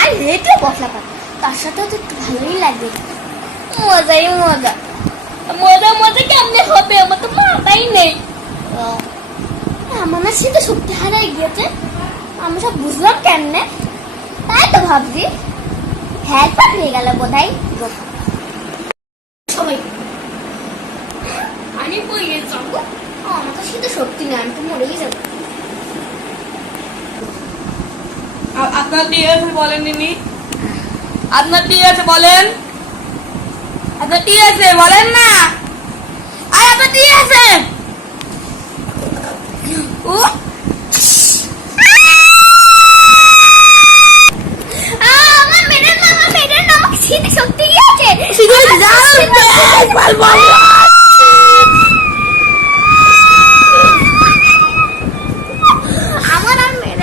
আর রেটে মশলা পাতা তার সাথে তো একটু ভালোই লাগবে। মজাই মজা মজা মজা কেমনে হবে, আমার তো মাথাই নেই। আমার না সেটা সত্যি হারাই গিয়েছে, আমি সব বুঝলাম কেমনে, তাই তো ভাবছি হেল্পার হয়ে গেল বোধহয়। সবাই আমি বইয়ে যাবো, আমার তো সেটা সত্যি না, আমি তো মরেই যাবো। আপনার কি আছে বলেন দিনি, আপনার কি আছে বলেন, আপনার কি আছে বলেন না, আর আপনার কি আছে? ও আমার মেয়ের নাম সেটা সত্যি গিয়েছে। আমার আর মেয়ের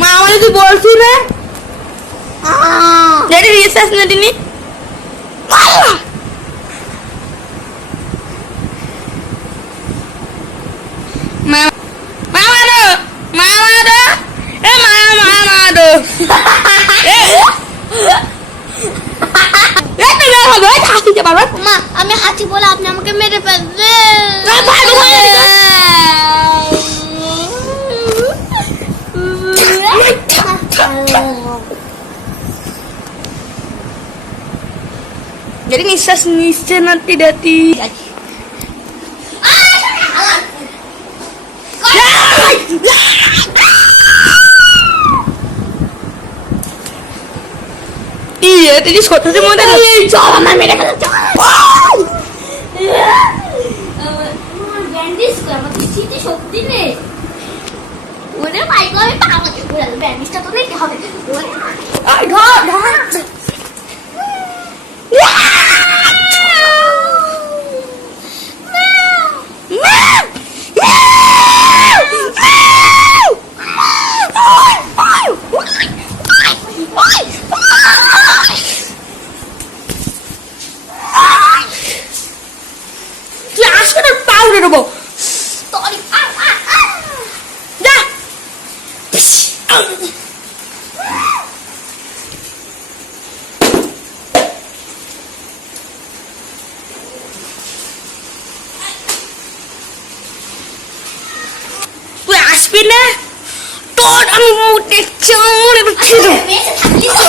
মা আমাকে তুই বলছি না যেটা রিসার্চ না দিনি মা, আমি হাঁচি বলে আপনি আমাকে মেরে jadi nisas nisas nanti dati iya tadi suatu mau ada চল আমার মেরে ফেলো, চল। ব্যান্ডেজ কর, আমার শীতে শক্তি নেই। ওরে ভাই গো, আমি পাগল হয়ে গেলাম, ব্যান্ডেজটা তো নিতে হবে। ওরে ধর ধর তুই আসবে না পাউডার দেবো তোর যা তুই আসবি না তোর আমি মুটে চামড়ে মেসে থাকলি তো